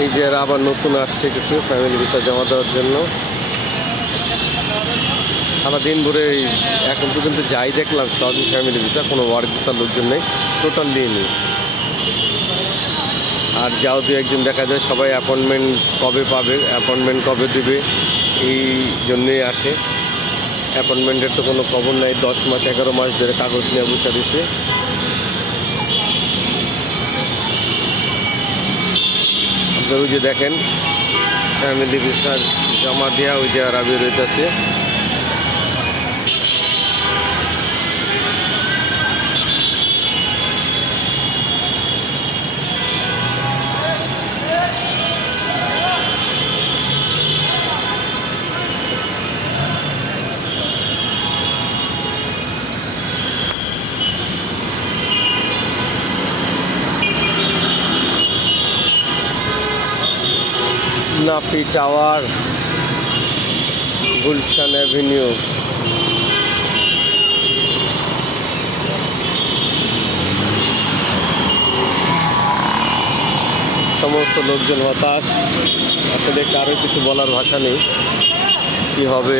এই যে এরা আবার নতুন আসছে কিছু ফ্যামিলি ভিসা জমা দেওয়ার জন্য। সারাদিন ভরে এই এখন পর্যন্ত যাই দেখলাম, সবই ফ্যামিলি ভিসা কোনো ওয়ার্ক ভিসার লোকজন নেই টোটাল নেই আর যাও দু একজন দেখা যায়, সবাই অ্যাপয়েন্টমেন্ট কবে পাবে অ্যাপয়েন্টমেন্ট কবে দেবে, এই জন্যেই আসে। অ্যাপয়েন্টমেন্টের তো কোনো খবর নাই, দশ মাস, এগারো মাস ধরে কাগজ নিয়ে বসে দিছে আপনার ওই যে দেখেন ফ্যামিলি বিশ্বাস জমা দেওয়া ওই যে আরবি রইতেছে। Nafi tower, Gulshan avenue. সমস্ত লোকজন হতাশ। আসলে কারও কিছু বলার ভাষা নেই। কি হবে?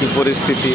কি পরিস্থিতি?